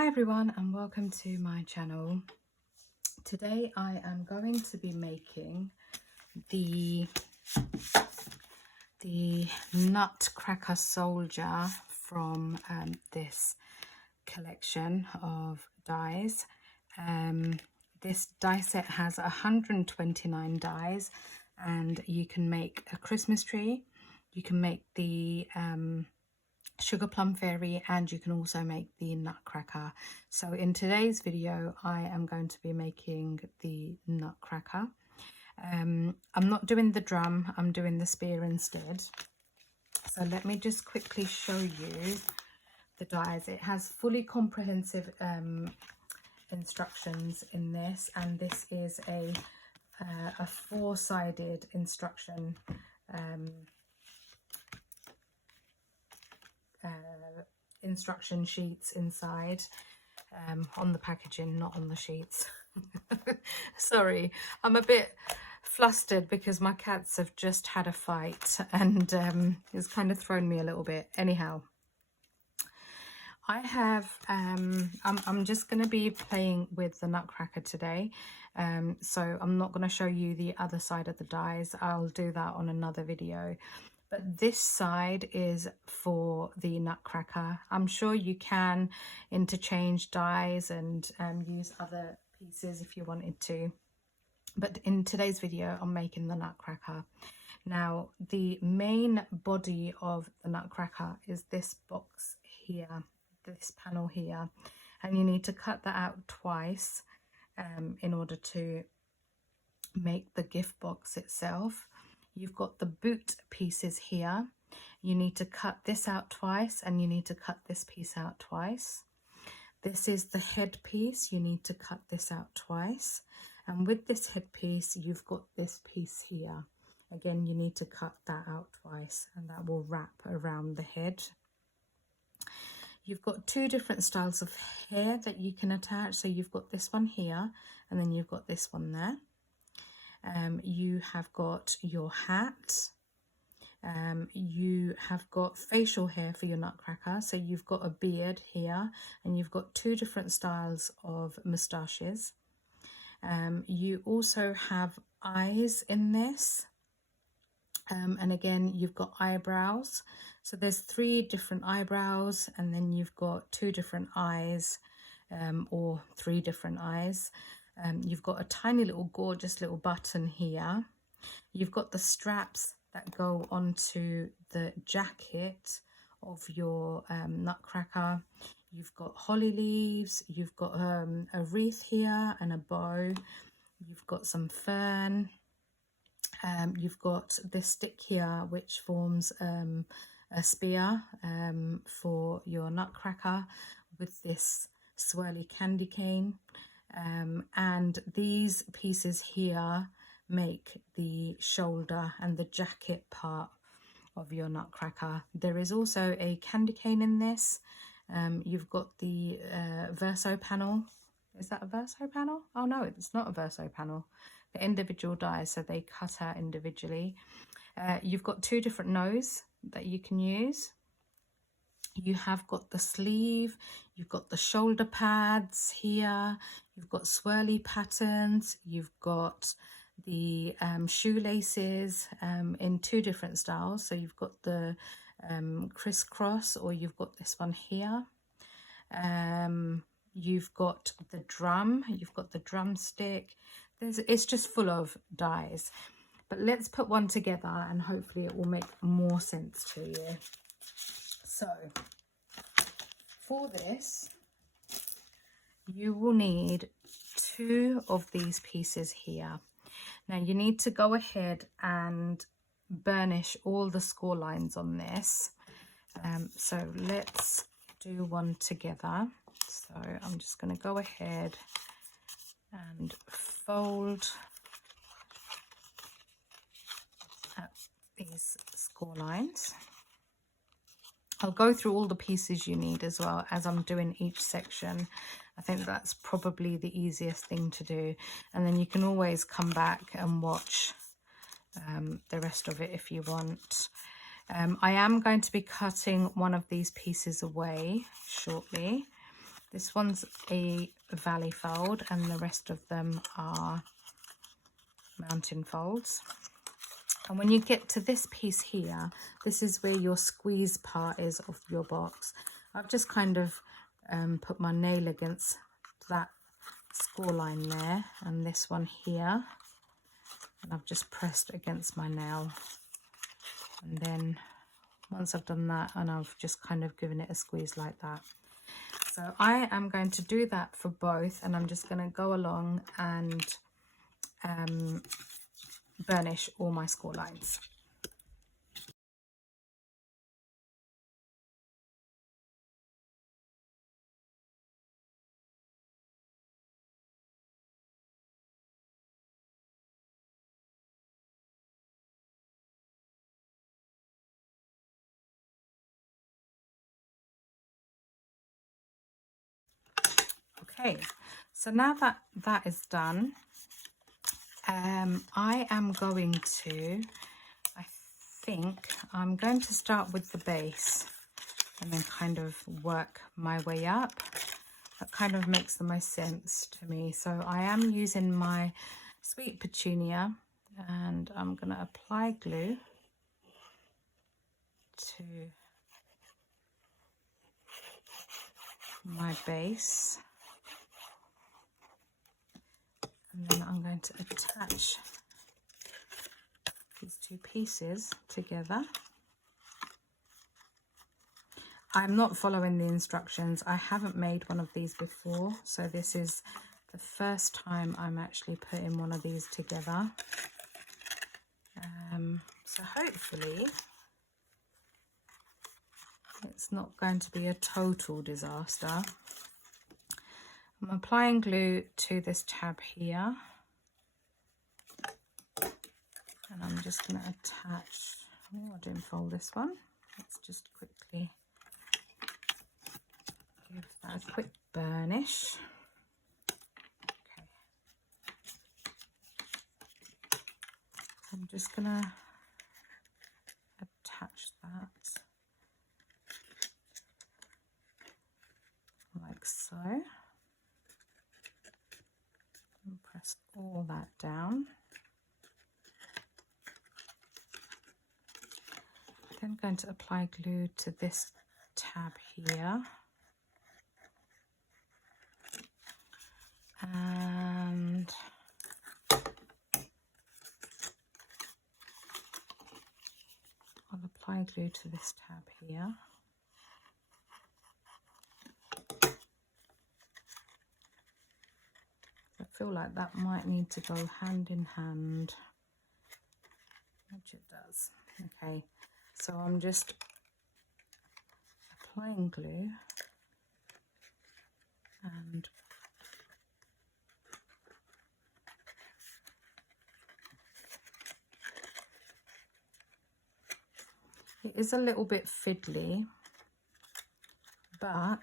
Hi everyone and welcome to my channel. Today I am going to be making the Nutcracker soldier from this collection of dies. This die set has 129 dies and you can make a Christmas tree, you can make the sugar plum fairy, and you can also make the Nutcracker. So in today's video I am going to be making the Nutcracker. I'm not doing the drum, I'm doing the spear instead. So let me just quickly show you the dies. It has fully comprehensive instructions in this, and this is a four-sided instruction instruction sheets inside on the packaging, not on the sheets. Sorry, I'm a bit flustered because my cats have just had a fight and it's kind of thrown me a little bit. Anyhow, I have I'm just going to be playing with the Nutcracker today, so I'm not going to show you the other side of the dies. I'll do that on another video. But this side is for the Nutcracker. I'm sure you can interchange dies and use other pieces if you wanted to. But in today's video, I'm making the Nutcracker. Now, the main body of the Nutcracker is this box here, this panel here. And you need to cut that out twice in order to make the gift box itself. You've got the boot pieces here. You need to cut this out twice and you need to cut this piece out twice. This is the headpiece. You need to cut this out twice. And with this headpiece, you've got this piece here. Again, you need to cut that out twice and that will wrap around the head. You've got two different styles of hair that you can attach. So you've got this one here and then you've got this one there. You have got your hat, you have got facial hair for your Nutcracker, so you've got a beard here and you've got two different styles of moustaches. You also have eyes in this, and again you've got eyebrows, so there's three different eyebrows and then you've got two different eyes, or three different eyes. You've got a tiny little gorgeous little button here. You've got the straps that go onto the jacket of your Nutcracker. You've got holly leaves, you've got a wreath here and a bow. You've got some fern. You've got this stick here which forms a spear for your Nutcracker with this swirly candy cane. And these pieces here make the shoulder and the jacket part of your Nutcracker. There is also a candy cane in this. You've got the verso panel. Is that a verso panel? Oh no, it's not a verso panel. The individual dies, so they cut out individually. You've got two different nose that you can use. You have got the sleeve, you've got the shoulder pads here, you've got swirly patterns, you've got the shoelaces in two different styles. So you've got the crisscross, or you've got this one here. You've got the drum, you've got the drumstick. It's just full of dies. But let's put one together and hopefully it will make more sense to you. So for this, you will need two of these pieces here. Now you need to go ahead and burnish all the score lines on this. So let's do one together. So I'm just going to go ahead and fold these score lines. I'll go through all the pieces you need as well as I'm doing each section. I think that's probably the easiest thing to do. And then you can always come back and watch the rest of it if you want. I am going to be cutting one of these pieces away shortly. This one's a valley fold and the rest of them are mountain folds. And when you get to this piece here, this is where your squeeze part is of your box. I've just kind of put my nail against that score line there and this one here, and I've just pressed against my nail. And then once I've done that, and I've just kind of given it a squeeze like that. So I am going to do that for both, and I'm just going to go along and burnish all my score lines. Okay, so now that that is done, I am going to, I think I'm going to start with the base and then kind of work my way up. That kind of makes the most sense to me. So I am using my sweet petunia and I'm going to apply glue to my base. And then I'm going to attach these two pieces together. I'm not following the instructions. I haven't made one of these before, so this is the first time I'm actually putting one of these together. So hopefully it's not going to be a total disaster. I'm applying glue to this tab here, and I'm just going to attach, oh, I didn't fold this one. Let's just quickly give that a quick burnish. Okay. I'm just going to attach that like so. And press all that down. Then I'm going to apply glue to this tab here. And I'll apply glue to this tab here. I feel like that might need to go hand in hand, which it does. Okay, so I'm just applying glue and it is a little bit fiddly, but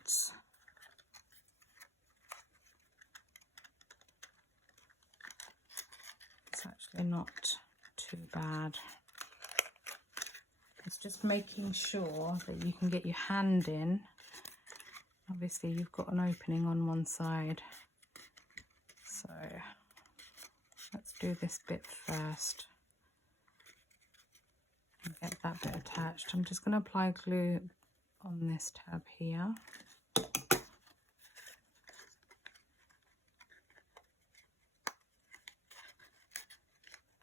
it's actually not too bad. It's just making sure that you can get your hand in. Obviously you've got an opening on one side, so let's do this bit first and get that bit attached. I'm just going to apply glue on this tab here.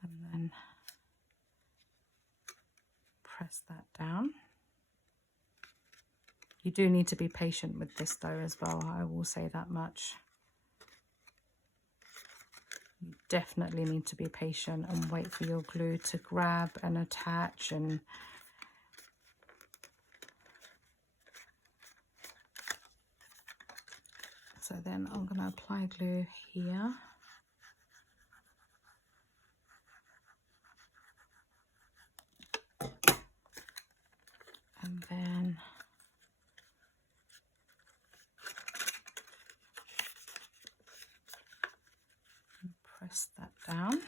And then press that down. You do need to be patient with this though as well, I will say that much. You definitely need to be patient and wait for your glue to grab and attach. And so then I'm going to apply glue here. And then press that down.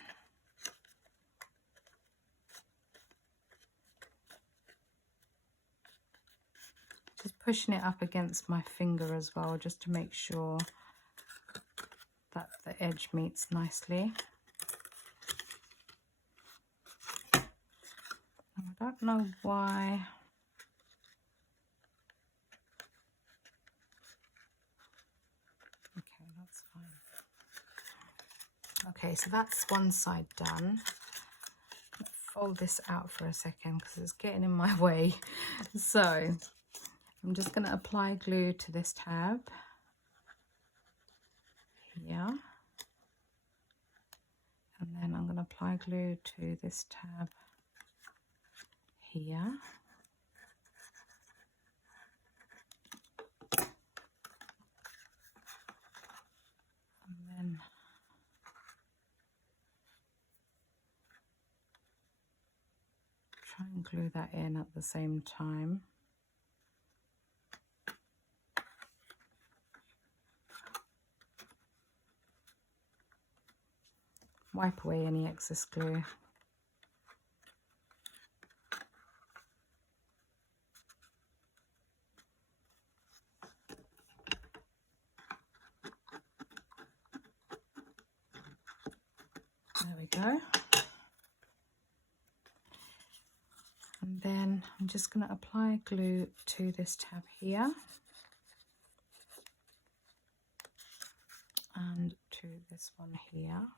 Just pushing it up against my finger as well, just to make sure that the edge meets nicely. I don't know why. Okay, that's fine. Okay, so that's one side done. Fold this out for a second because it's getting in my way. So I'm just going to apply glue to this tab here, and then I'm going to apply glue to this tab here. And then try and glue that in at the same time. Wipe away any excess glue. There we go. And then I'm just going to apply glue to this tab here and to this one here.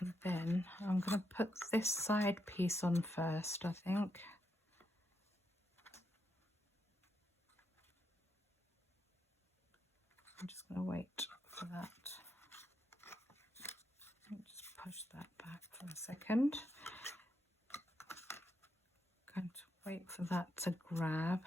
And then I'm going to put this side piece on first, I think. I'm just going to wait for that. Just push that back for a second. Going to wait for that to grab.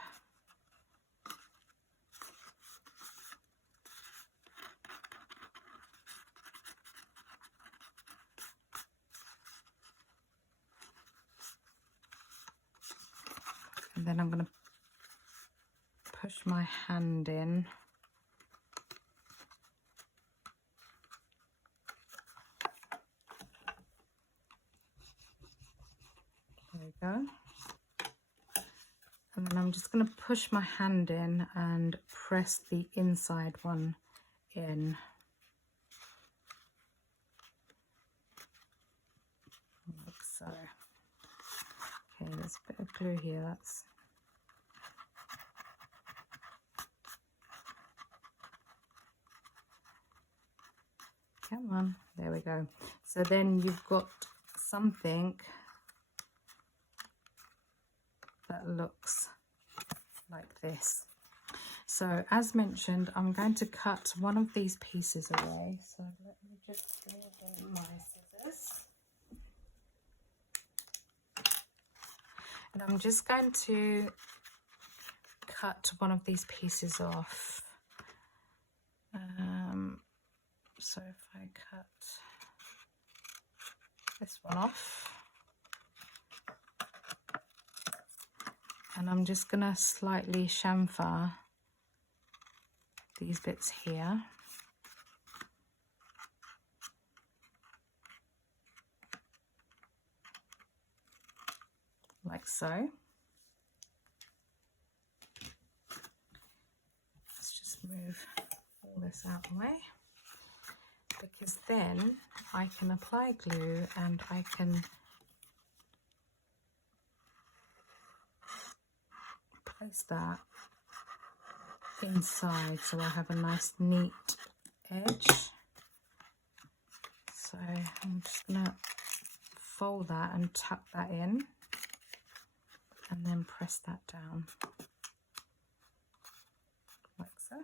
And then I'm going to push my hand in. There we go. And then I'm just going to push my hand in and press the inside one in. Like so. Okay, there's a bit of glue here. That's come on, there we go. So then you've got something that looks like this. So as mentioned, I'm going to cut one of these pieces away. So let me just grab my scissors. And I'm just going to cut one of these pieces off. So if I cut this one off, and I'm just going to slightly chamfer these bits here. Like so. Let's just move all this out of the way, because then I can apply glue and I can place that inside so I have a nice neat edge. So I'm just going to fold that and tuck that in and then press that down like so.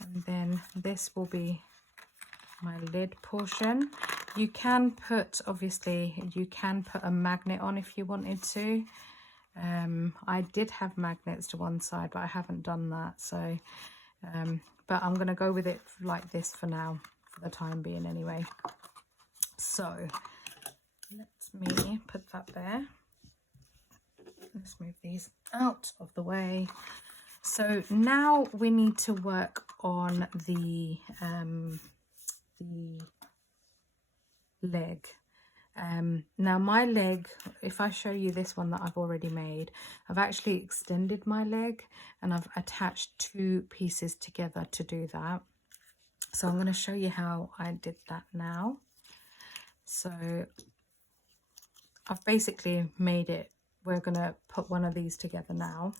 And then this will be my lid portion. You can put, obviously, you can put a magnet on if you wanted to. I did have magnets to one side, but I haven't done that. So, but I'm going to go with it like this for now, for the time being anyway. So, let me put that there. Let's move these out of the way. So now we need to work on the leg. Now my leg, if I show you this one that I've already made, I've actually extended my leg and I've attached two pieces together to do that. So I'm going to show you how I did that now. So I've basically made it, we're going to put one of these together now.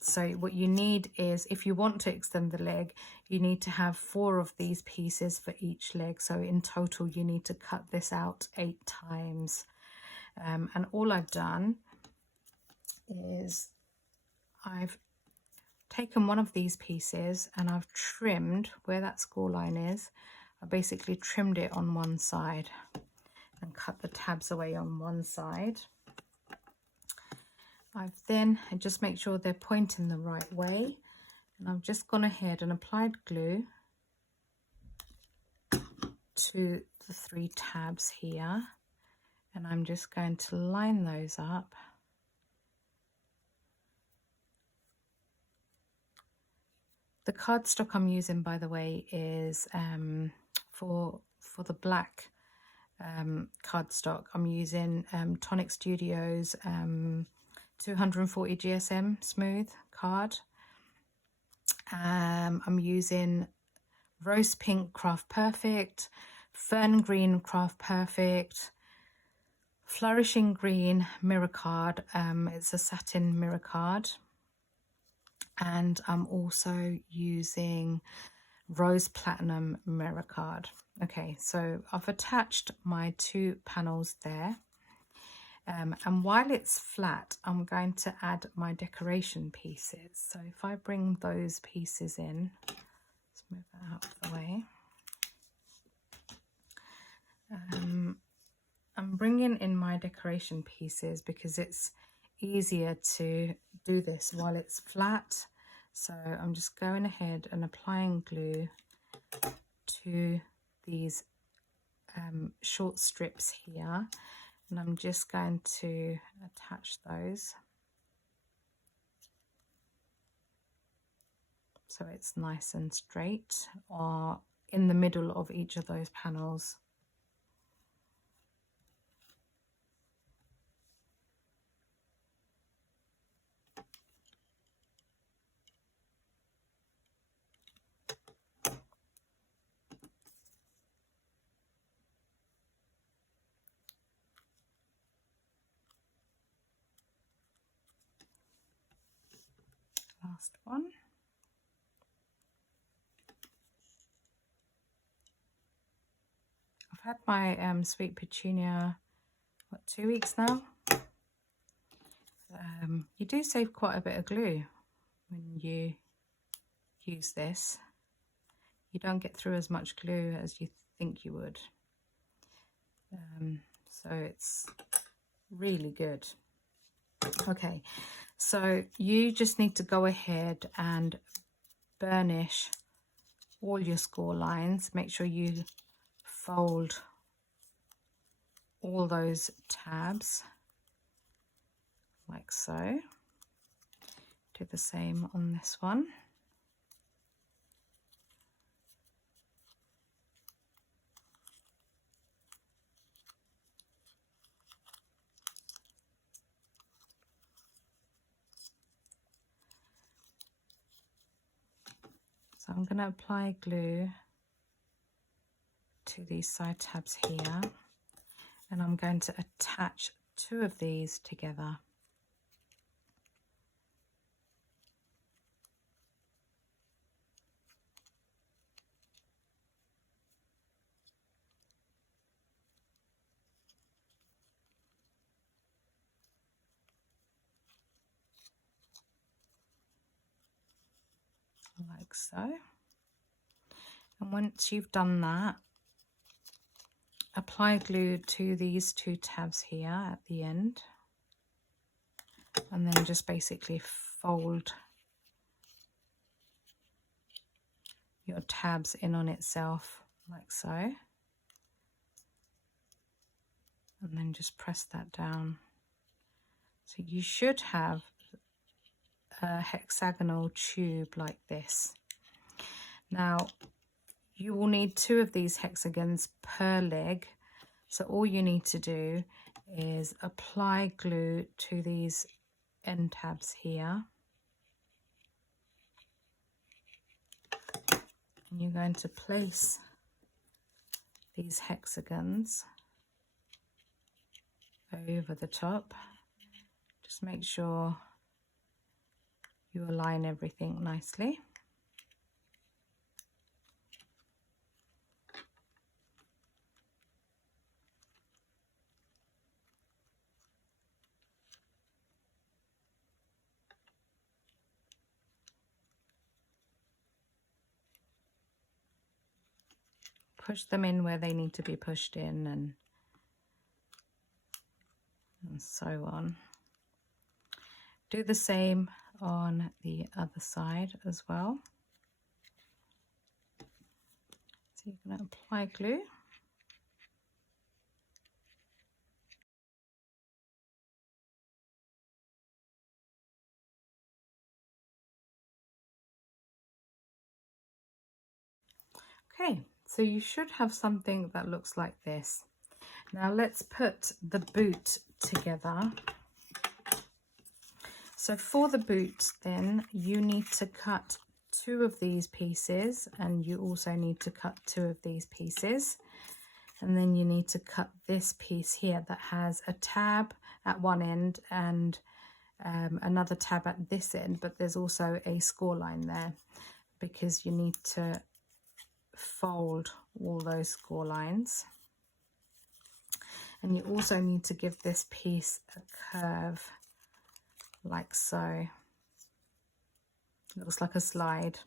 So what you need is, if you want to extend the leg, you need to have 4 of these pieces for each leg. So in total you need to cut this out 8 times. And all I've done is I've taken one of these pieces and I've trimmed where that score line is. I basically trimmed it on one side and cut the tabs away on one side. I've then, just make sure they're pointing the right way, and I've just gone ahead and applied glue to the 3 tabs here, and I'm just going to line those up. The cardstock I'm using, by the way, is for the black cardstock. I'm using Tonic Studios 240 GSM smooth card. I'm using Rose Pink Craft Perfect, Fern Green Craft Perfect, Flourishing Green mirror card. It's a satin mirror card. And I'm also using Rose Platinum mirror card. Okay, so I've attached my 2 panels there. And while it's flat, I'm going to add my decoration pieces. So if I bring those pieces in, let's move that out of the way. I'm bringing in my decoration pieces because it's easier to do this while it's flat. So I'm just going ahead and applying glue to these short strips here. And I'm just going to attach those so it's nice and straight, or in the middle of each of those panels. Last one. I've had my sweet petunia, what, 2 weeks now? You do save quite a bit of glue when you use this. You don't get through as much glue as you think you would. So it's really good. Okay, so you just need to go ahead and burnish all your score lines. Make sure you fold all those tabs like so. Do the same on this one. So I'm going to apply glue to these side tabs here, and I'm going to attach 2 of these together. Like so. And once you've done that, apply glue to these 2 tabs here at the end, and then just basically fold your tabs in on itself like so, and then just press that down. So you should have a hexagonal tube like this. Now you will need 2 of these hexagons per leg, so all you need to do is apply glue to these end tabs here, and you're going to place these hexagons over the top. Just make sure you align everything nicely. Push them in where they need to be pushed in, and so on. Do the same on the other side as well. So you're going to apply glue. Okay, so you should have something that looks like this. Now let's put the boot together. So for the boot, then you need to cut 2 of these pieces, and you also need to cut 2 of these pieces, and then you need to cut this piece here that has a tab at one end and another tab at this end, but there's also a score line there because you need to fold all those score lines. And you also need to give this piece a curve like so. It looks like a slide.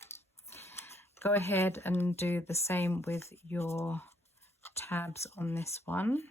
Go ahead and do the same with your tabs on this one.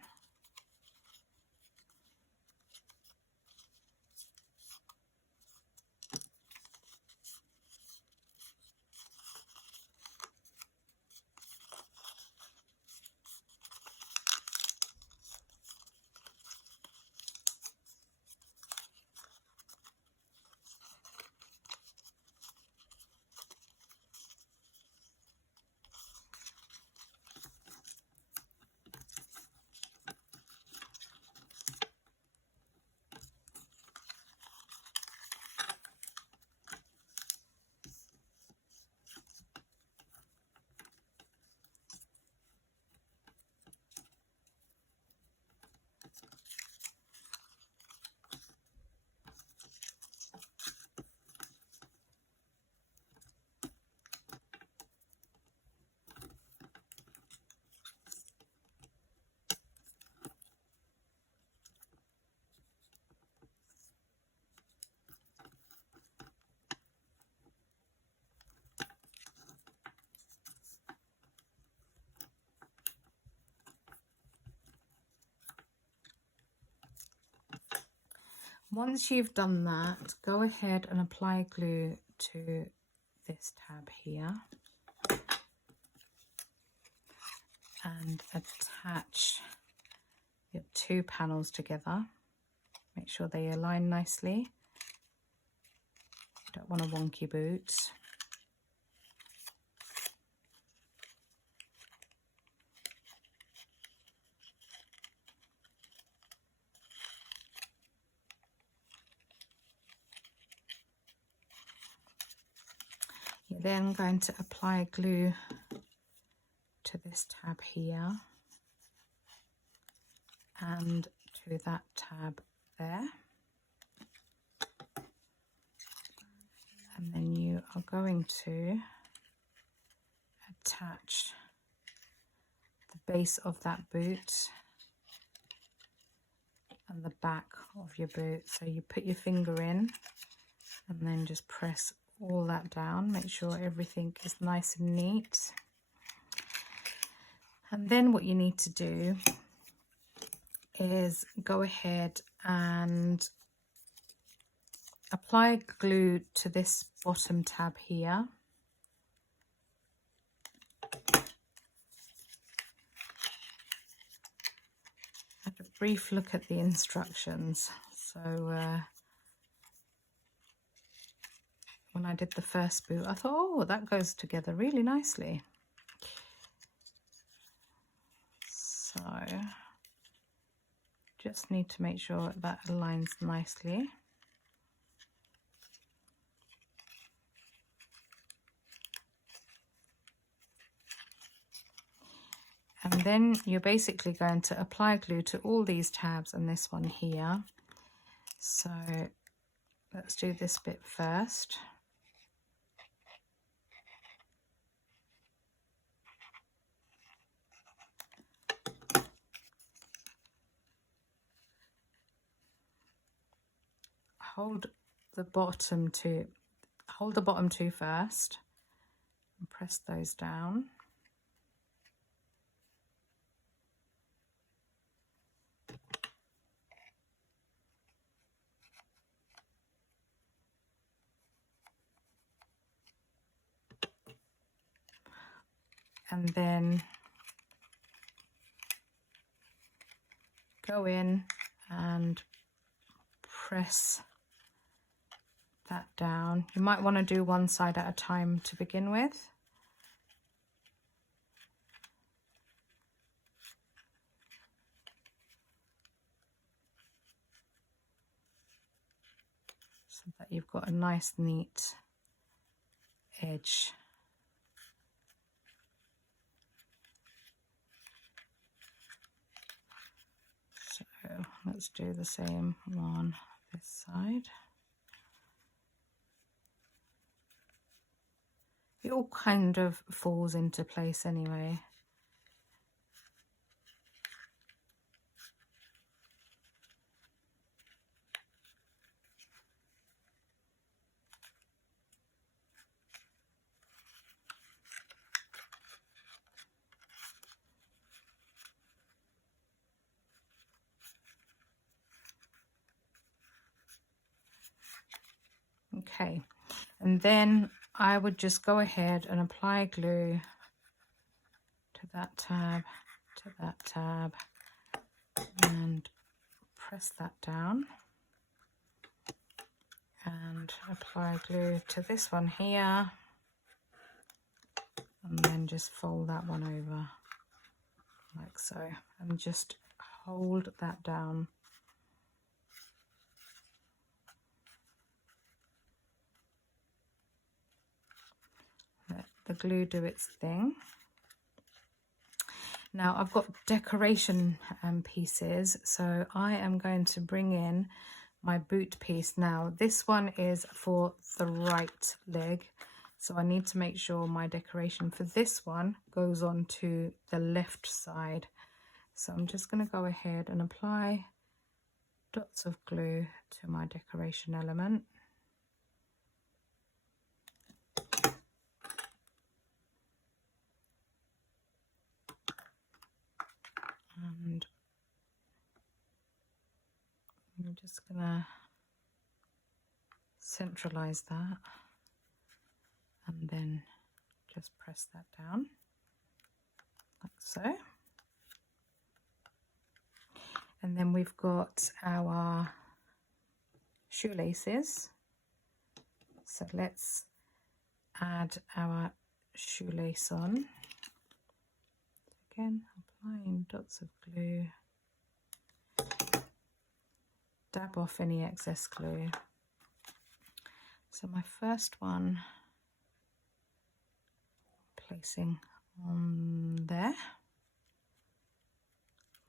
Once you've done that, go ahead and apply glue to this tab here and attach your 2 panels together. Make sure they align nicely. You don't want a wonky boot. You're then going to apply glue to this tab here and to that tab there. And then you are going to attach the base of that boot and the back of your boot. So you put your finger in and then just press all that down. Make sure everything is nice and neat. And then what you need to do is go ahead and apply glue to this bottom tab here. Have a brief look at the instructions. So when I did the first boot. I thought, oh, that goes together really nicely. So just need to make sure that aligns nicely. And then you're basically going to apply glue to all these tabs and this one here. So let's do this bit first. Hold the bottom two first and press those down. And then go in and press that down. You might want to do one side at a time to begin with. So that you've got a nice neat edge. So let's do the same on this side. It all kind of falls into place anyway. Okay, and then I would just go ahead and apply glue to that tab, and press that down, and apply glue to this one here, and then just fold that one over like so, and just hold that down. Let the glue do its thing. Now I've got decoration pieces, so I am going to bring in my boot piece. Now this one is for the right leg, so I need to make sure my decoration for this one goes on to the left side. So I'm just going to go ahead and apply dots of glue to my decoration element. And I'm just going to centralize that and then just press that down like so. And then we've got our shoelaces. So let's add our shoelace on. Again, applying dots of glue. Dab off any excess glue. So my first one, placing on there,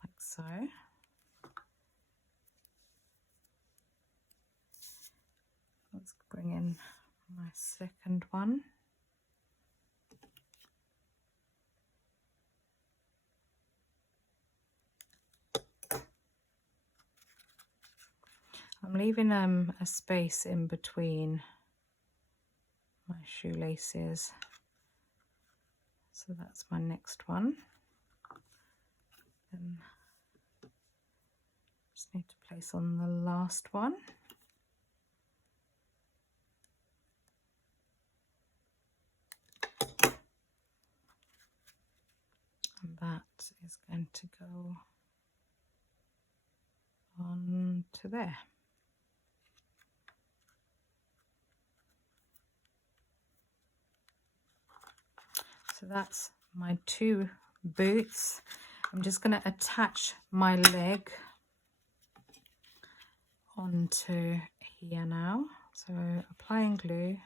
like so. Let's bring in my second one. I'm leaving a space in between my shoelaces, so that's my next one. Then just need to place on the last one. And that is going to go on to there. So that's my 2 boots. I'm just going to attach my leg onto here now. So applying glue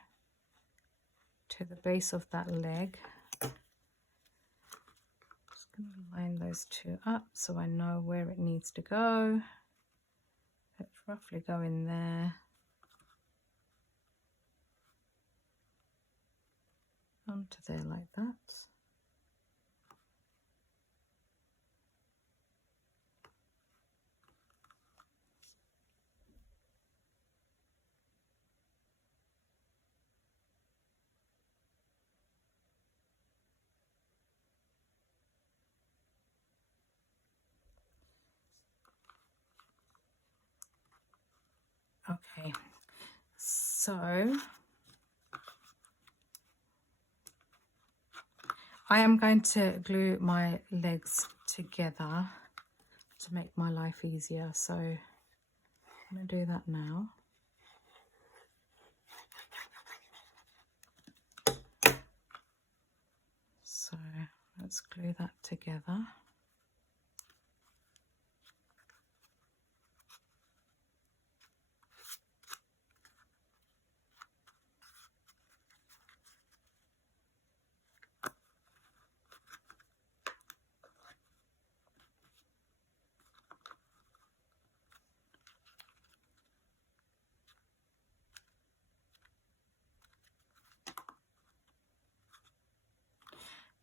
to the base of that leg. Just going to line those 2 up so I know where it needs to go. Let's roughly go in there. Onto there like that. Okay, so I am going to glue my legs together to make my life easier. So I'm going to do that now. So let's glue that together.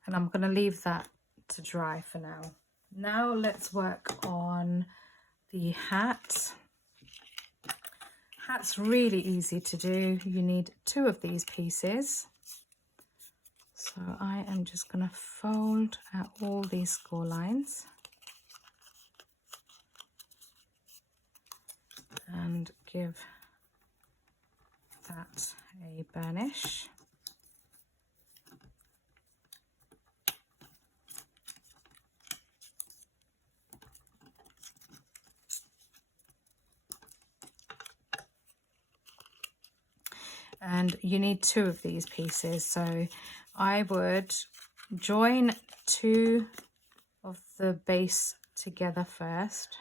And I'm going to leave that to dry for now. Now let's work on the hat. Hat's really easy to do. You need 2 of these pieces. So I am just going to fold out all these score lines and give that a burnish. And you need 2 of these pieces, so I would join 2 of the base together first.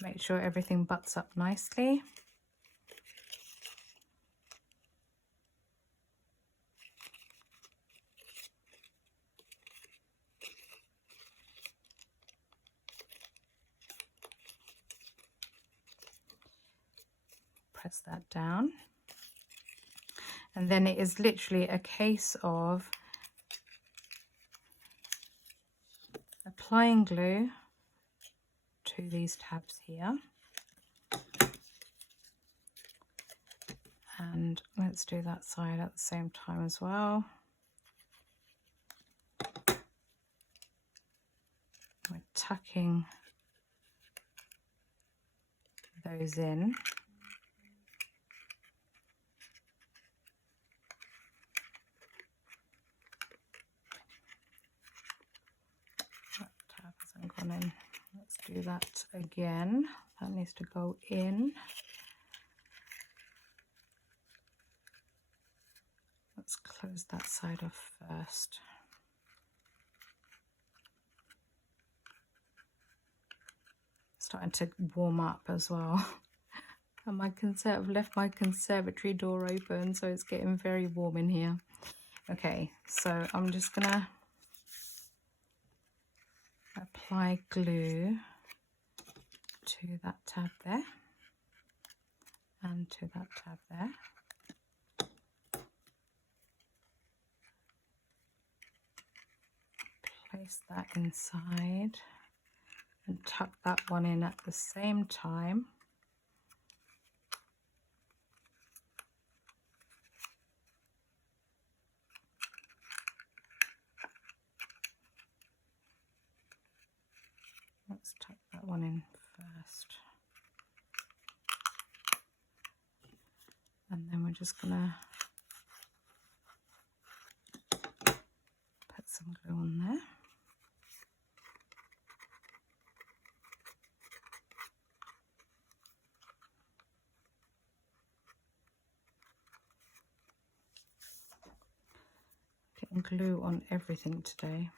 Make sure everything butts up nicely. Press that down, and then it is literally a case of applying glue to these tabs here, and let's do that side at the same time as well. We're tucking those in. Gone in. Let's do that again. That needs to go in. Let's close that side off first. Starting to warm up as well. And I've left my conservatory door open, so it's getting very warm in here. Okay, so I'm just gonna apply glue to that tab there and to that tab there. Place that inside and tuck that one in at the same time. Let's tuck that one in first. And then we're just gonna put some glue on there. putting glue on everything today.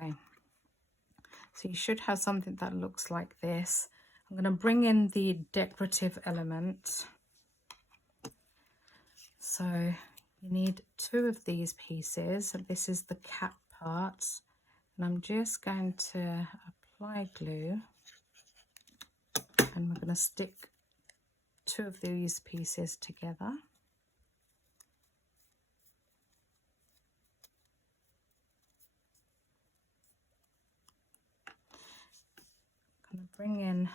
Okay, so you should have something that looks like this. I'm going to bring in the decorative element. So you need 2 of these pieces. This is the cap part, and I'm just going to apply glue, and we're going to stick 2 of these pieces together. I'm going to bring in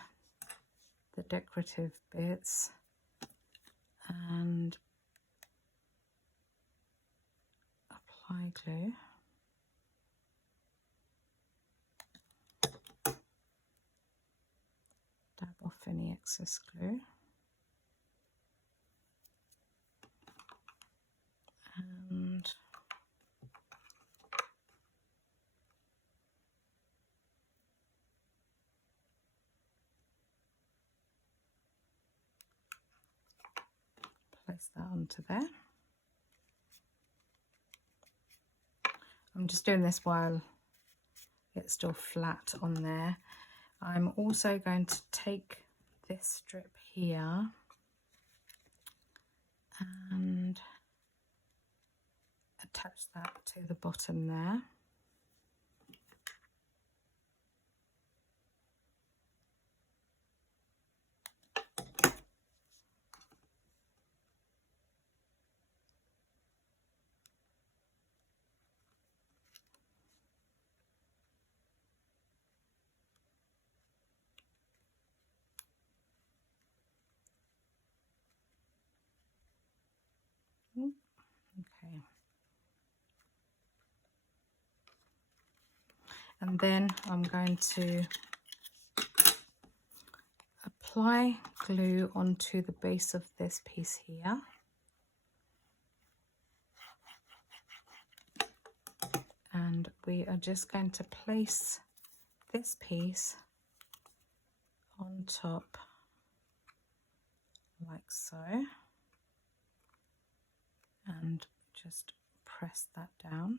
the decorative bits and apply glue. Dab off any excess glue. And place that onto there. I'm just doing this while it's still flat on there. I'm also going to take this strip here and attach that to the bottom there. Okay. And then I'm going to apply glue onto the base of this piece here. And we are just going to place this piece on top like so, and just press that down.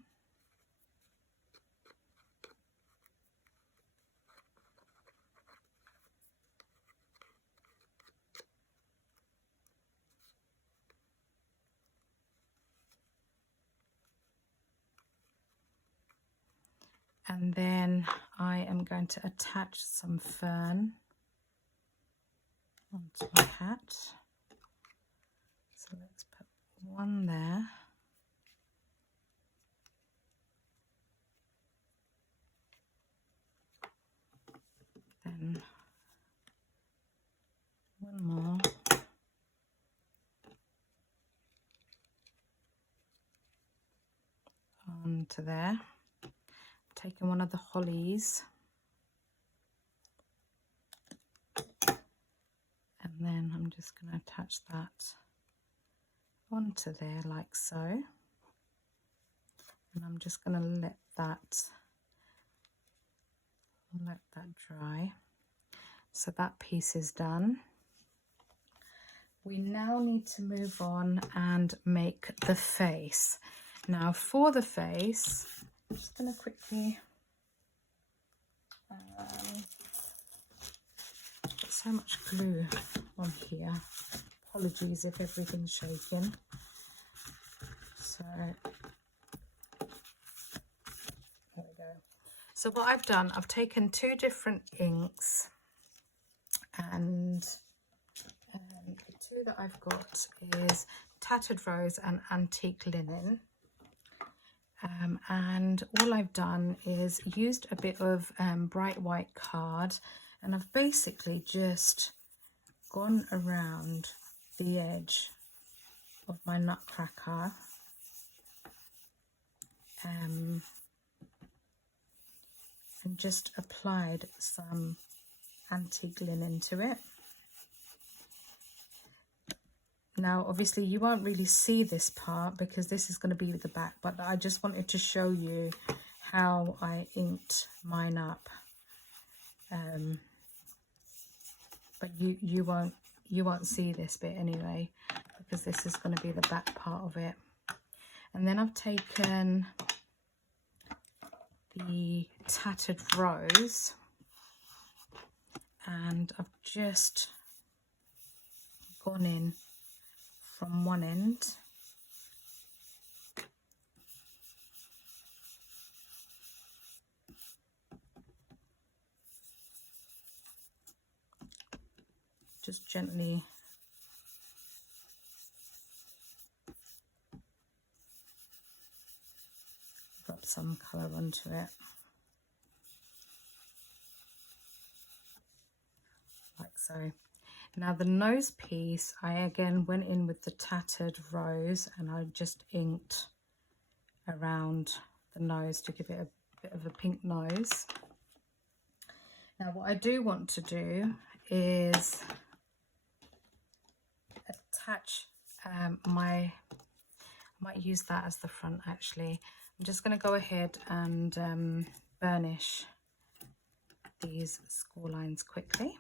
And then I am going to attach some fern onto my hat. So let's put one there. Then one more. Onto there. Taking one of the hollies. And then I'm just going to attach that onto there like so. And I'm just going to let that dry. So that piece is done. We now need to move on and make the face. Now for the face, I'm just going to quickly got so much glue on here. Apologies if everything's shaking. So there we go. So what I've done, I've taken 2 different inks, and the 2 that I've got is Tattered Rose and Antique Linen. And all I've done is used a bit of bright white card, and I've basically just gone around the edge of my Nutcracker and just applied some antique linen to it. Now obviously you won't really see this part because this is going to be the back, but I just wanted to show you how I inked mine up, but you won't see this bit anyway, because this is going to be the back part of it. And then I've taken the tattered rose and I've just gone in from one end just gently rub some colour onto it, like so. Now the nose piece, I again went in with the tattered rose and I just inked around the nose to give it a bit of a pink nose. Now what I do want to do is attach I might use that as the front actually. I'm just going to go ahead and burnish these score lines quickly.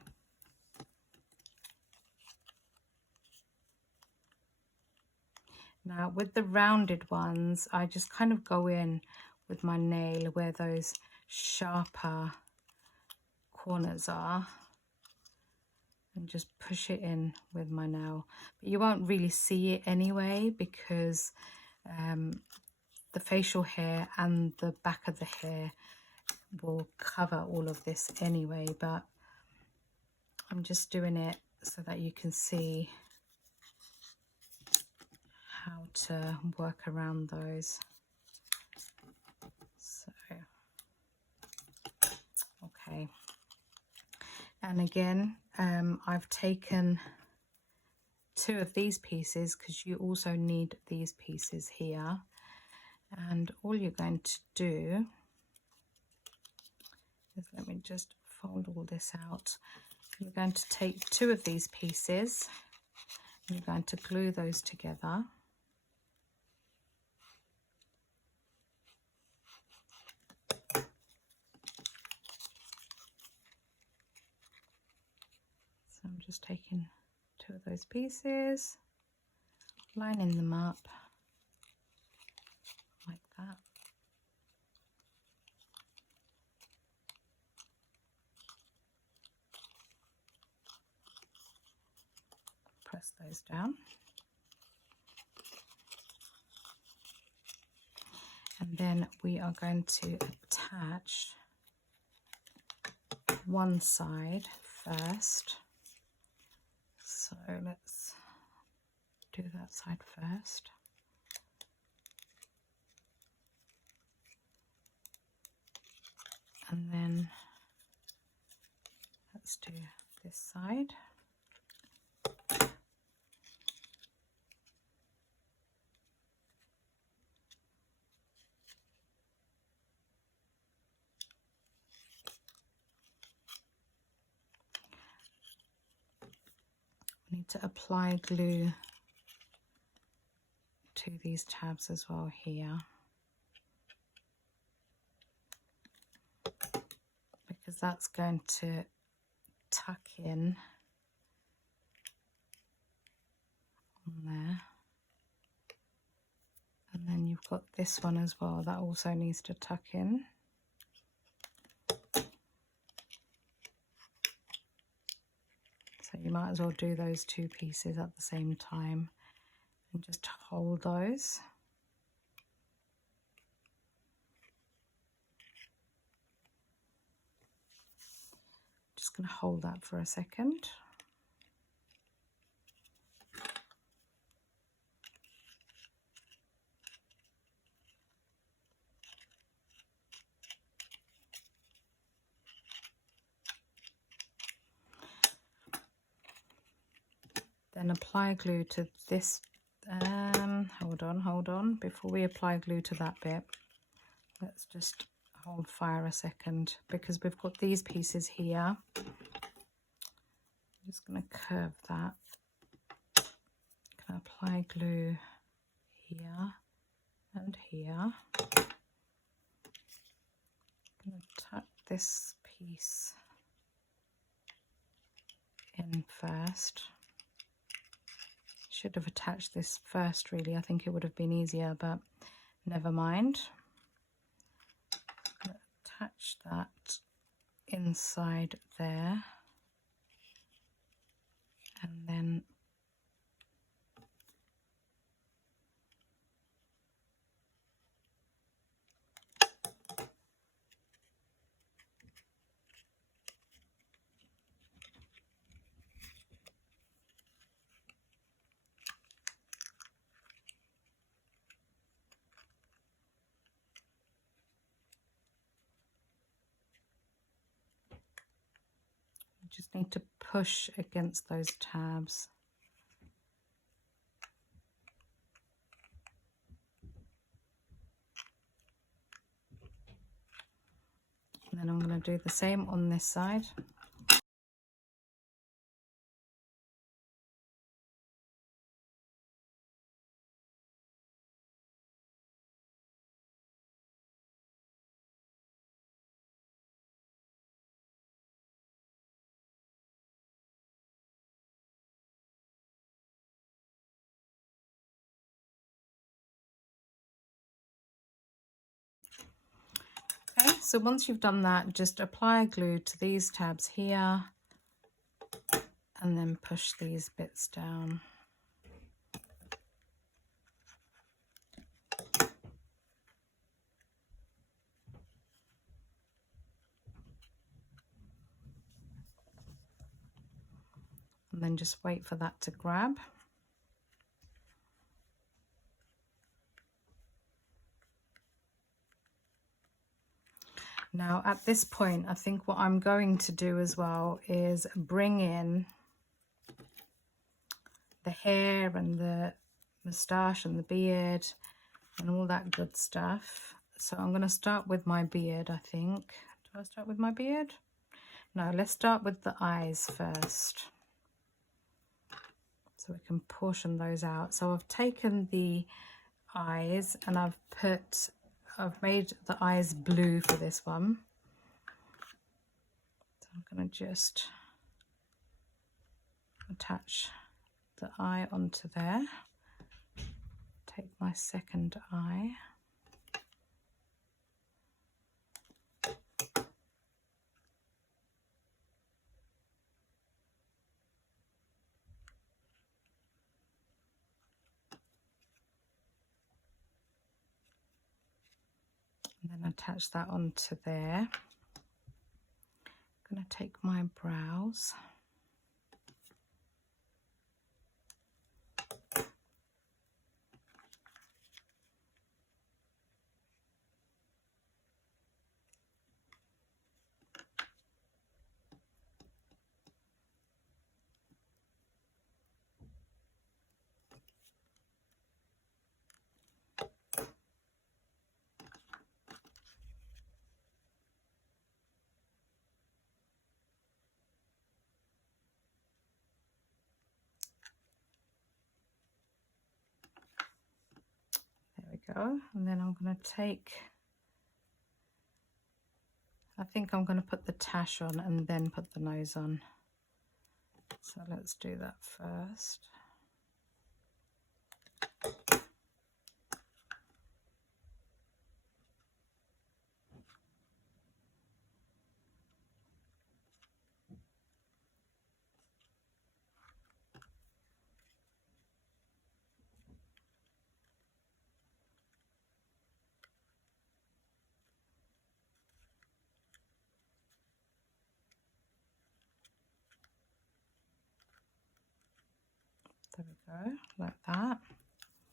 Now with the rounded ones, I just kind of go in with my nail where those sharper corners are and just push it in with my nail. But you won't really see it anyway, because the facial hair and the back of the hair will cover all of this anyway, but I'm just doing it so that you can see how to work around those. So okay, and again I've taken two of these pieces because you also need these pieces here, and all you're going to do is, let me just fold all this out, you're going to take two of these pieces and you're going to glue those together. So I'm just taking two of those pieces, lining them up like that. Press those down. And then we are going to attach one side first. So let's do that side first. And then let's do this side. We need to apply glue to these tabs as well here, because that's going to tuck in on there. And then you've got this one as well, that also needs to tuck in. So you might as well do those two pieces at the same time and just hold those. Just going to hold that for a second. Then apply glue to this. Hold on. Before we apply glue to that bit, let's just hold fire a second, because we've got these pieces here. I'm just going to curve that. Can apply glue here and here. this piece in first. Should have attached this first really, I think it would have been easier, but never mind. Attach that inside there, and then just need to push against those tabs. And then I'm going to do the same on this side. Okay, so once you've done that, just apply glue to these tabs here and then push these bits down. And then just wait for that to grab. Now at this point, I think what I'm going to do as well is bring in the hair and the moustache and the beard and all that good stuff. So I'm going to start with my beard, I think. Do I start with my beard? No, let's start with the eyes first, so we can portion those out. So I've taken the eyes and I've made the eyes blue for this one. So I'm going to just attach the eye onto there. Take my second eye. And then attach that onto there. I'm going to take my brows. Go. And then I'm going to take, I think I'm going to put the tash on and then put the nose on. So let's do that first. There we go, like that.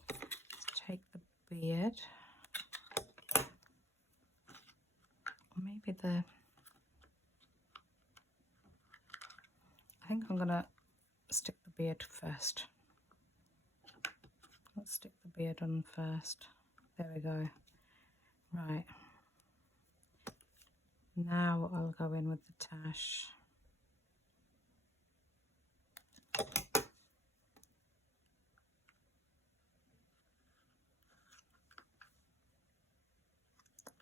Let's take the beard. Maybe I think I'm gonna stick the beard first. Let's stick the beard on first. There we go. Right. Now I'll go in with the tash.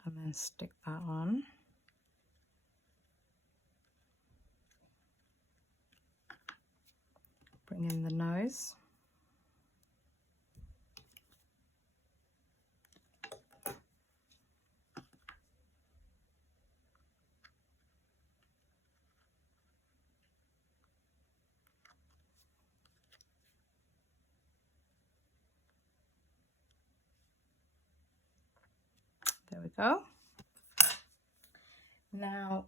And then stick that on. Bring in the nose. There we go. Now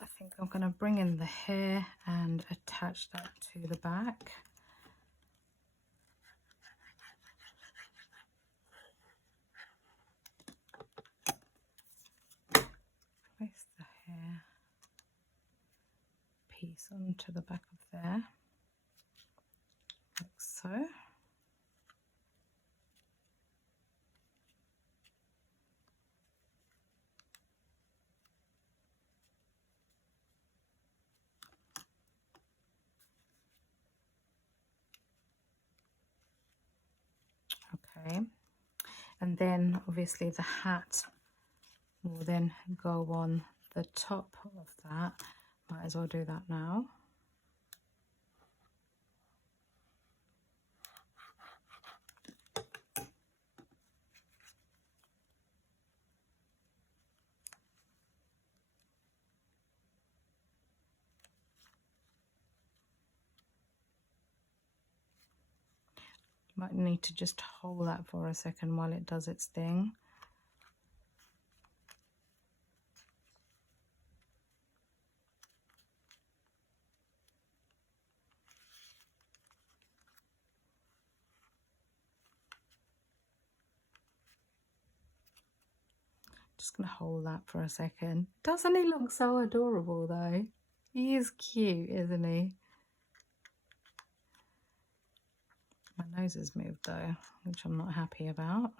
I think I'm going to bring in the hair and attach that to the back. Place the hair piece onto the back of there, like so. Okay, and then obviously the hat will then go on the top of that. Might as well do that now. Might need to just hold that for a second while it does its thing. Just gonna hold that for a second. Doesn't he look so adorable though? He is cute, isn't he? My nose has moved though, which I'm not happy about.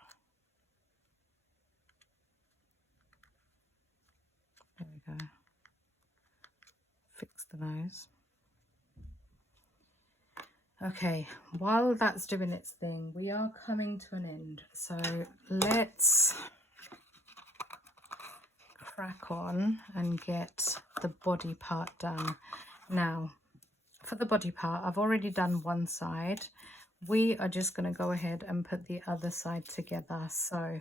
There we go. Fix the nose. Okay, while that's doing its thing, we are coming to an end. So let's crack on and get the body part done. Now, for the body part, I've already done one side. We are just going to go ahead and put the other side together. So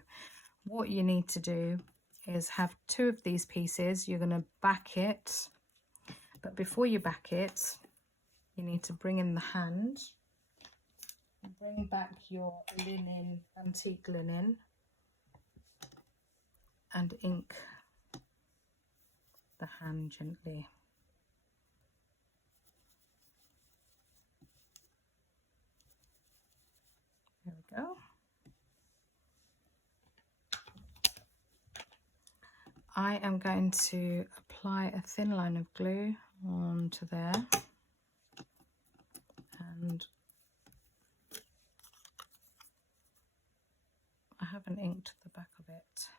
what you need to do is have two of these pieces. You're going to back it, but before you back it, you need to bring in the hand, bring back your linen, antique linen, and ink the hand gently. There we go. I am going to apply a thin line of glue onto there, and I haven't inked the back of it,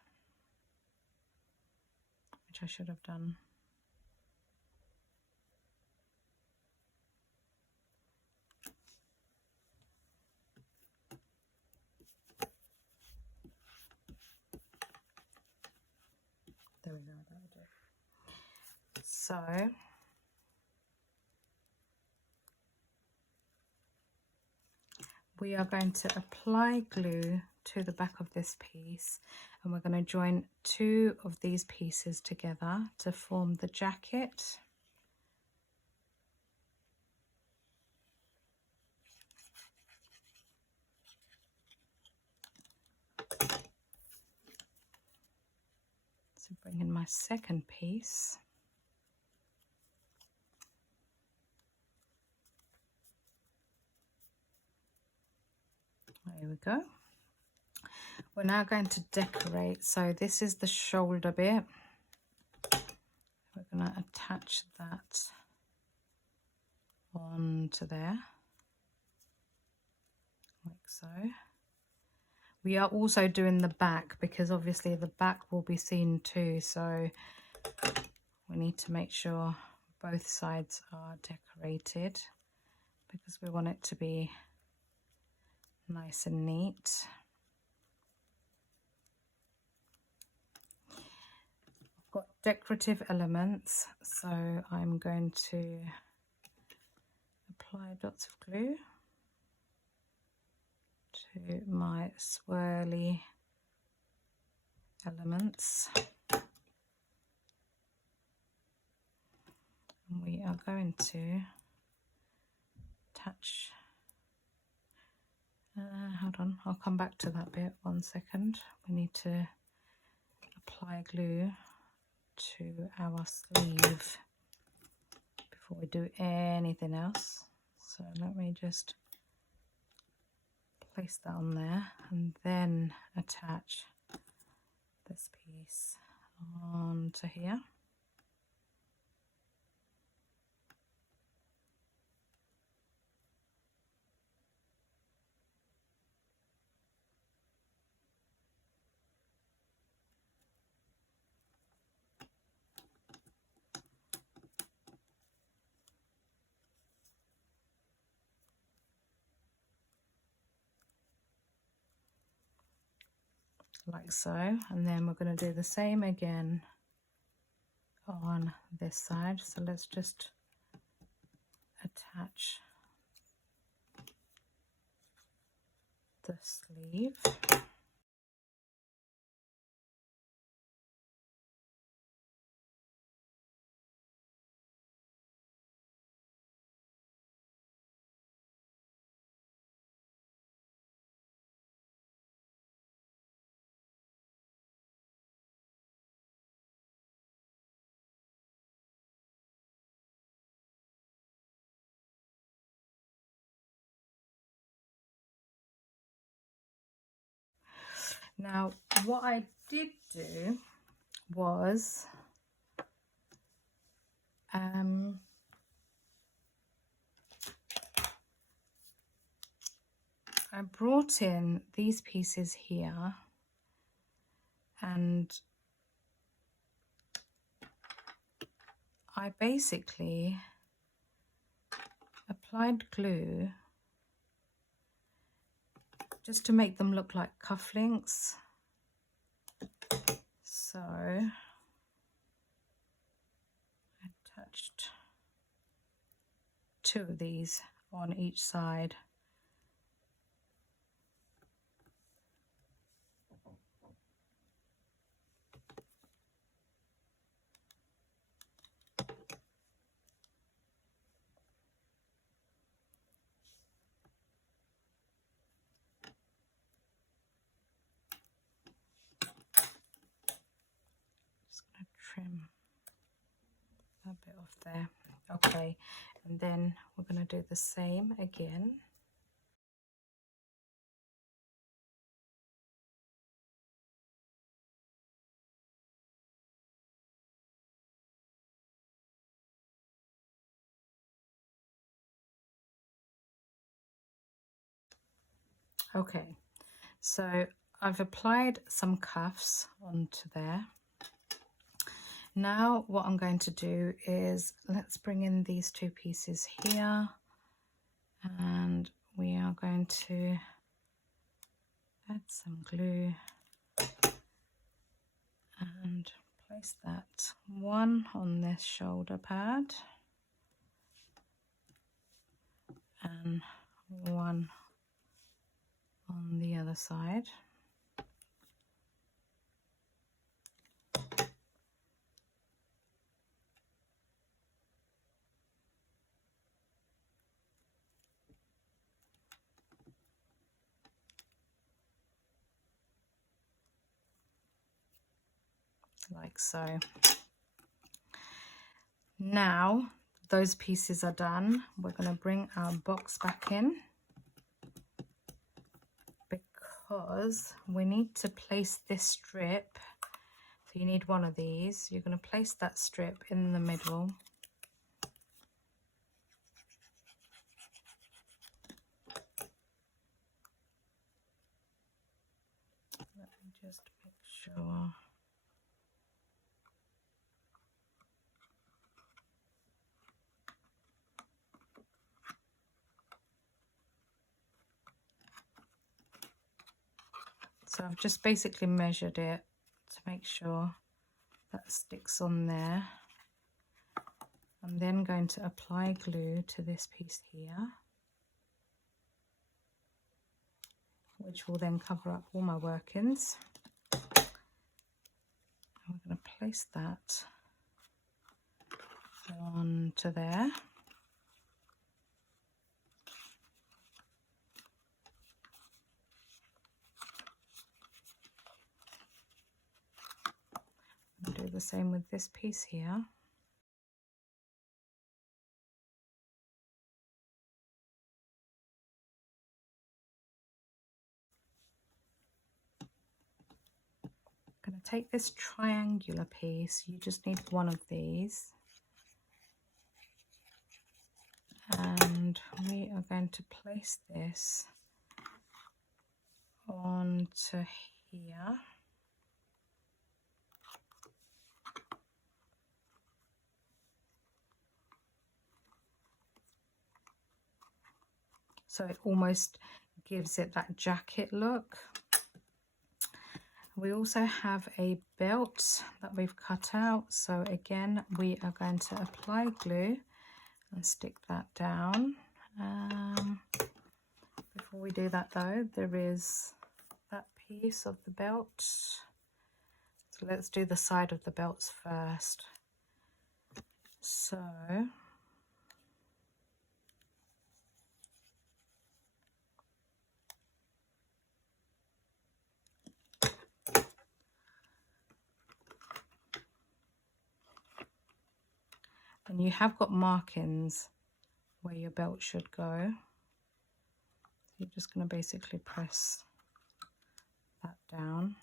which I should have done. There we go, that'll do. So we are going to apply glue to the back of this piece, and we're going to join two of these pieces together to form the jacket. So bring in my second piece. There we go. We're now going to decorate. So this is the shoulder bit. We're going to attach that onto there, like so. We are also doing the back because obviously the back will be seen too, so we need to make sure both sides are decorated because we want it to be nice and neat. I've got decorative elements, so I'm going to apply dots of glue to my swirly elements. And we are going to attach, hold on, I'll come back to that bit, 1 second. We need to apply glue to our sleeve before we do anything else. So let me just place that on there and then attach this piece onto here. Like so, and then we're going to do the same again on this side. So let's just attach the sleeve. Now, what I did do was I brought in these pieces here and I basically applied glue just to make them look like cufflinks. So I attached 2 of these on each side. Trim a bit off there. Okay, and then we're going to do the same again. Okay, so I've applied some cuffs onto there. Now what I'm going to do is let's bring in these 2 pieces here and we are going to add some glue and place that one on this shoulder pad and one on the other side. Like so. Now those pieces are done. We're going to bring our box back in because we need to place this strip. So you need one of these. You're going to place that strip in the middle. Let me just make sure. So I've just basically measured it to make sure that sticks on there. I'm then going to apply glue to this piece here, which will then cover up all my workings. I'm going to place that onto there. I'll do the same with this piece here. I'm going to take this triangular piece, you just need one of these, and we are going to place this onto here. So it almost gives it that jacket look. We also have a belt that we've cut out. So again, we are going to apply glue and stick that down. Before we do that though, there is that piece of the belt. So let's do the side of the belts first. So and you have got markings where your belt should go. You're just going to basically press that down.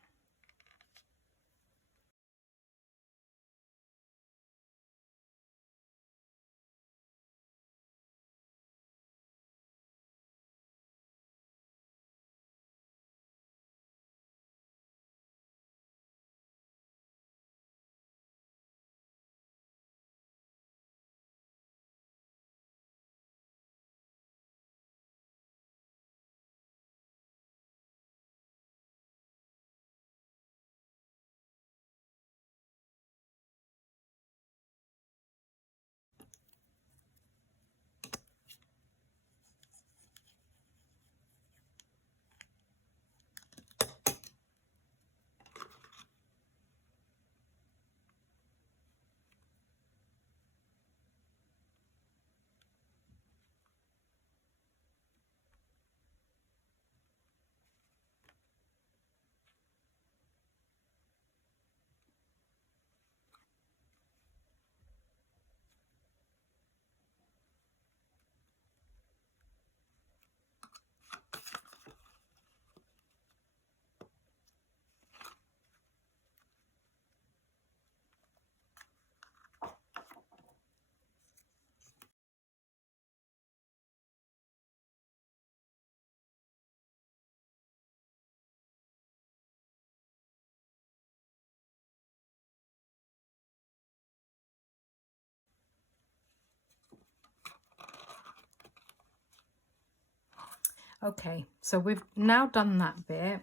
Okay, so we've now done that bit.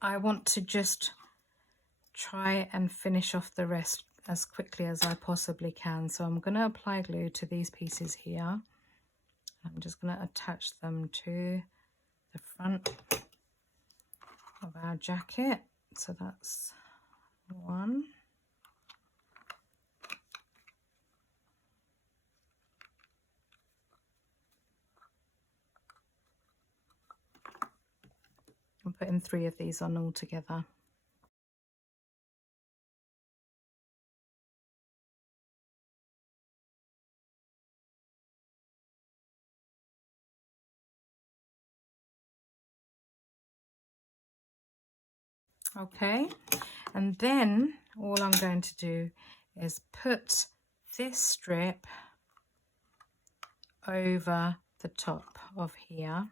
I want to just try and finish off the rest as quickly as I possibly can. So I'm going to apply glue to these pieces here. I'm just going to attach them to the front of our jacket. So that's one. I'm putting 3 of these on all together. Okay, and then all I'm going to do is put this strip over the top of here.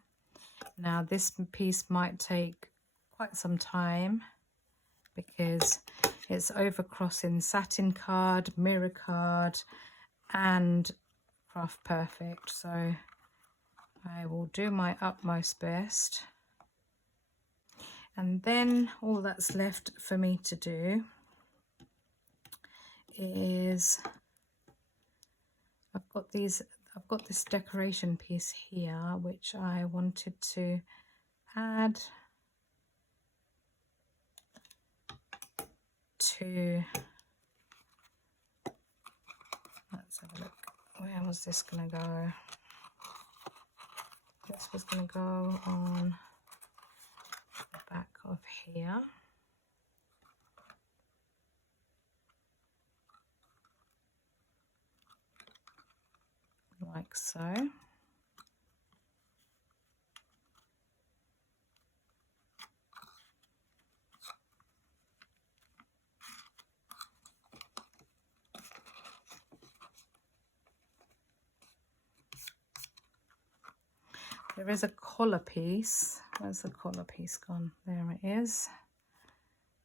Now this piece might take quite some time because it's over crossing satin card, mirror card and Craft Perfect, so I will do my utmost best. And then all that's left for me to do is I've got this decoration piece here which I wanted to add to, let's have a look, where was this going to go? This was going to go on the back of here. Like so. There is a collar piece. Where's the collar piece gone? There it is.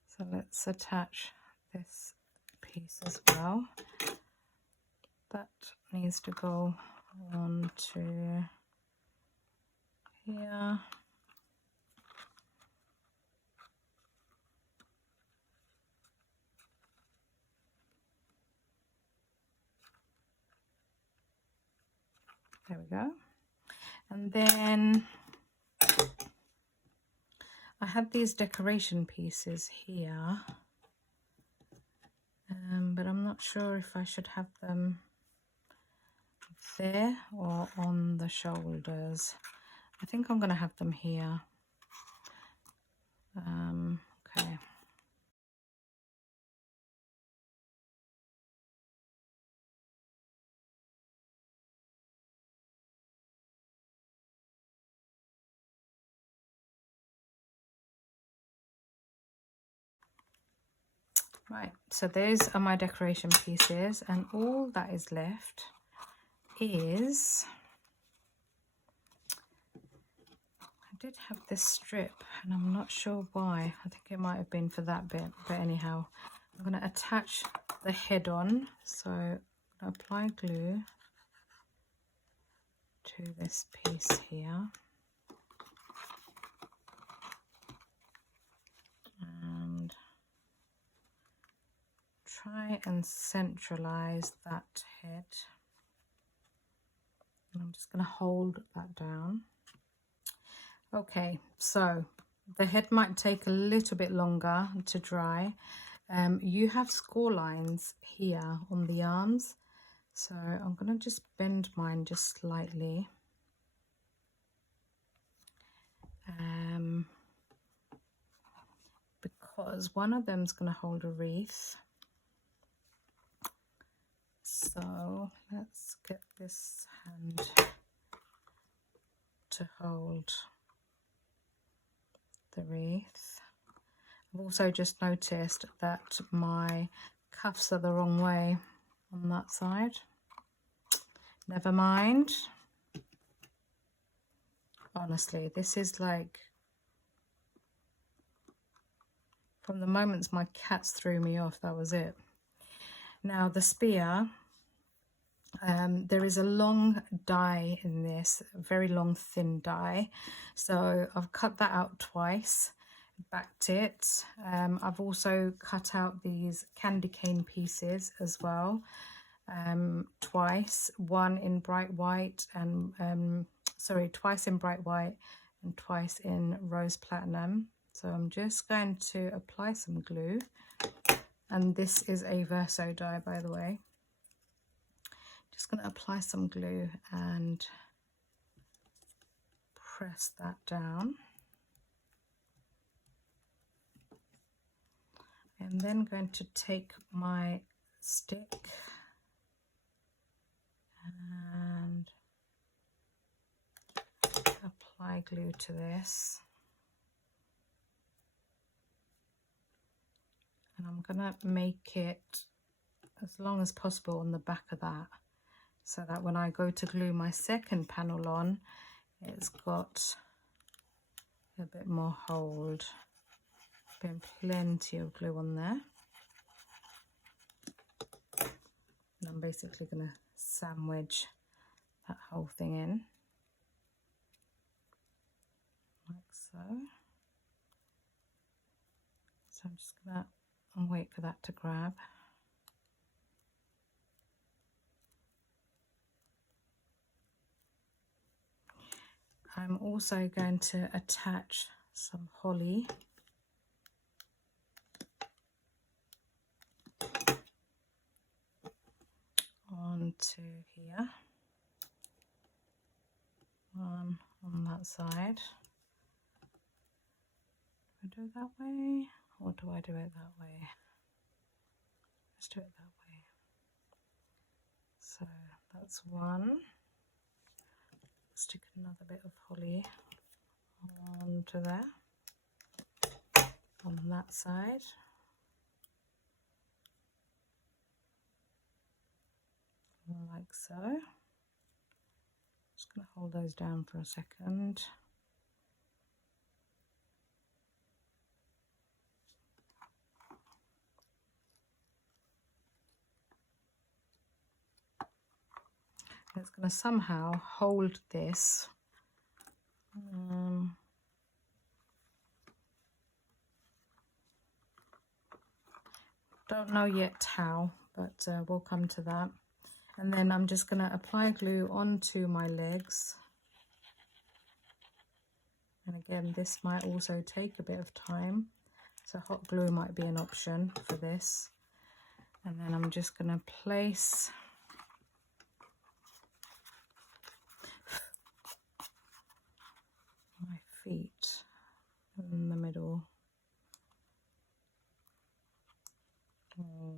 So let's attach this piece as well. That needs to go on to here. There we go. And then I have these decoration pieces here, but I'm not sure if I should have them there or on the shoulders. I think I'm going to have them here. Okay. Right, so those are my decoration pieces, and all that is left is, I did have this strip and I'm not sure why. I think it might have been for that bit, but anyhow, I'm going to attach the head on. So I'm going to apply glue to this piece here. And try and centralize that head. And I'm just going to hold that down. Okay, so the head might take a little bit longer to dry. You have score lines here on the arms, so I'm going to just bend mine just slightly. Because one of them's going to hold a wreath. So let's get this hand to hold the wreath. I've also just noticed that my cuffs are the wrong way on that side. Never mind. Honestly, this is like, from the moments my cats threw me off, that was it. Now the spear, there is a long die in this, a very long thin die. So I've cut that out twice, backed it. I've also cut out these candy cane pieces as well, twice, one in bright white and, twice in bright white and twice in rose platinum. So I'm just going to apply some glue. And this is a verso die, by the way. Just going to apply some glue and press that down. I'm then going to take my stick and apply glue to this. And I'm going to make it as long as possible on the back of that, so that when I go to glue my second panel on, it's got a bit more hold. Been plenty of glue on there. And I'm basically going to sandwich that whole thing in, like so. So I'm just going to wait for that to grab. I'm also going to attach some holly onto here. One on that side. Do I do it that way, or do I do it that way? Let's do it that way. So that's one. Stick another bit of holly onto there on that side. Like so. Just going to hold those down for a second. It's going to somehow hold this. Don't know yet how, but we'll come to that. And then I'm just going to apply glue onto my legs. And again, this might also take a bit of time, so hot glue might be an option for this. And then I'm just going to place my feet in the middle,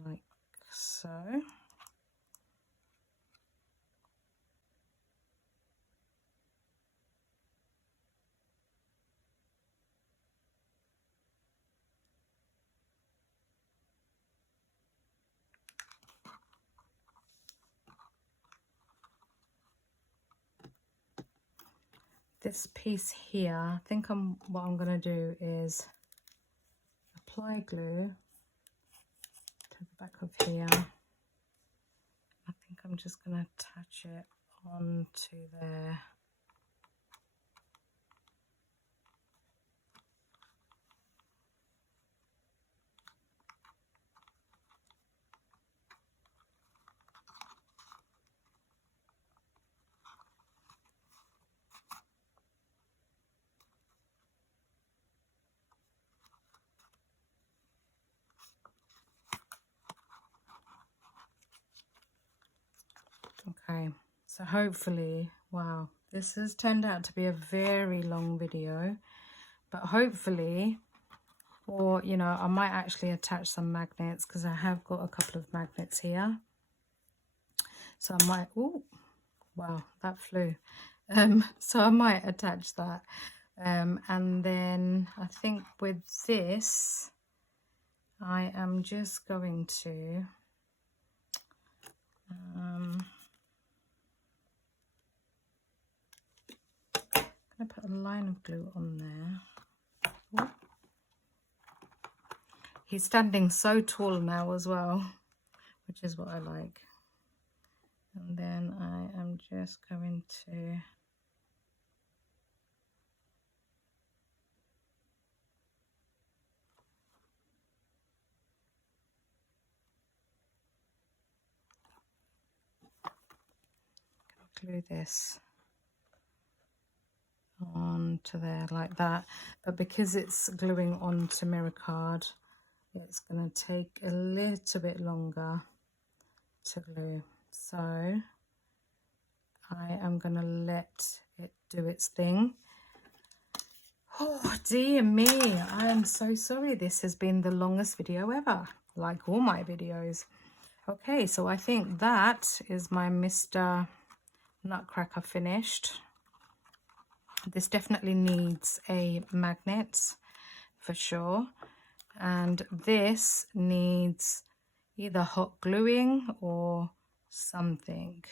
like so. This piece here, I think what I'm going to do is apply glue to the back of here. I think I'm just going to attach it onto there. Okay, so hopefully, wow, this has turned out to be a very long video, but hopefully, or you know, I might actually attach some magnets because I have got a couple of magnets here. So I might, oh, wow, that flew. So I might attach that. And then I think with this, I am just going to I'm going to put a line of glue on there. Ooh. He's standing so tall now as well, which is what I like. And then I am just going to glue this onto there like that, but because it's gluing onto mirror card, it's going to take a little bit longer to glue, so I am going to let it do its thing. Oh dear me, I am so sorry, this has been the longest video ever, like all my videos. Okay, so I think that is my Mr. Nutcracker finished. This definitely needs a magnet for sure, and this needs either hot gluing or something.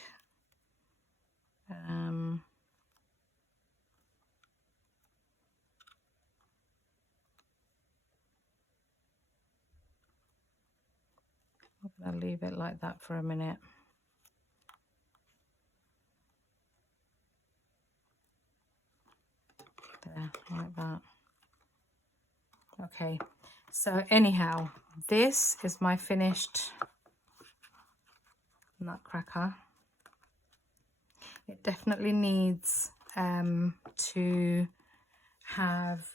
I'm going to leave it like that for a minute. There, like that. Okay, so anyhow, this is my finished Nutcracker. It definitely needs to have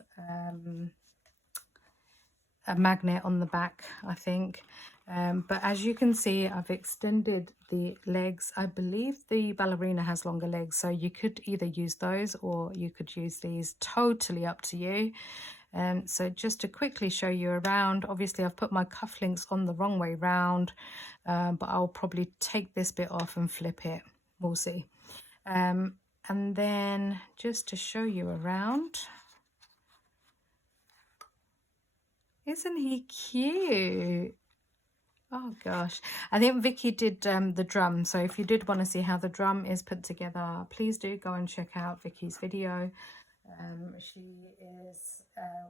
a magnet on the back, I think. But as you can see, I've extended the legs. I believe the ballerina has longer legs, so you could either use those or you could use these, totally up to you. So just to quickly show you around, obviously I've put my cufflinks on the wrong way round, but I'll probably take this bit off and flip it, we'll see. And then just to show you around, isn't he cute? Oh gosh, I think Vicky did the drum, so if you did want to see how the drum is put together, please do go and check out Vicky's video. She is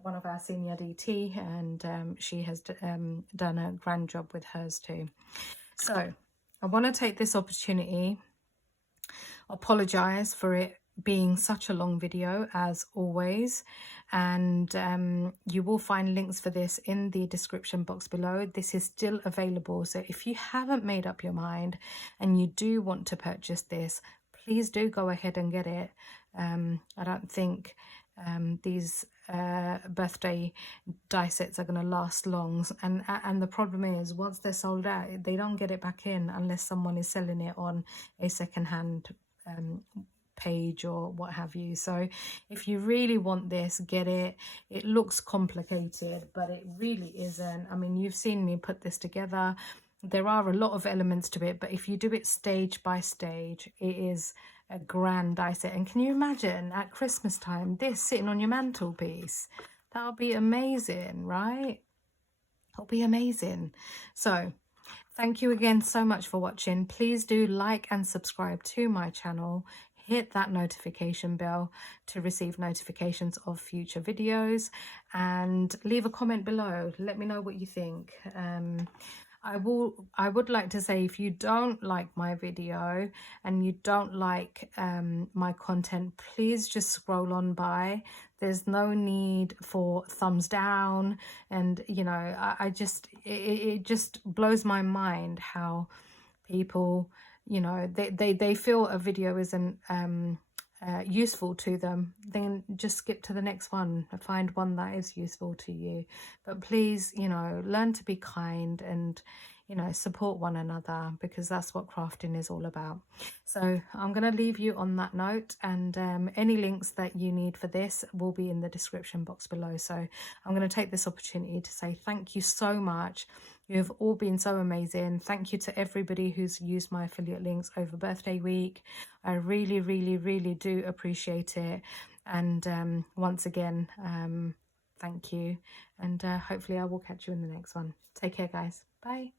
one of our senior DT, and she has done a grand job with hers too. So I want to take this opportunity, apologise for it being such a long video as always, and you will find links for this in the description box below. This is still available, so if you haven't made up your mind and you do want to purchase this, please do go ahead and get it. I don't think these birthday die sets are going to last long, and the problem is, once they're sold out, they don't get it back in unless someone is selling it on a second-hand page or what have you. So if you really want this, get it. It looks complicated, but it really isn't. I mean, you've seen me put this together. There are a lot of elements to it, but if you do it stage by stage, it is a grand die set. And can you imagine at Christmas time this sitting on your mantelpiece? That'll be amazing, right? It'll be amazing. So thank you again so much for watching. Please do like and subscribe to my channel. Hit that notification bell to receive notifications of future videos, and leave a comment below. Let me know what you think. I would like to say, if you don't like my video and you don't like my content, please just scroll on by. There's no need for thumbs down, and you know, it just blows my mind how people, you know, they feel a video isn't useful to them, then just skip to the next one, find one that is useful to you. But please, you know, learn to be kind and, you know, support one another, because that's what crafting is all about. So I'm going to leave you on that note, and any links that you need for this will be in the description box below. So I'm going to take this opportunity to say thank you so much. You have all been so amazing. Thank you to everybody who's used my affiliate links over birthday week. I really, really, really do appreciate it. And once again, thank you. And hopefully I will catch you in the next one. Take care, guys. Bye.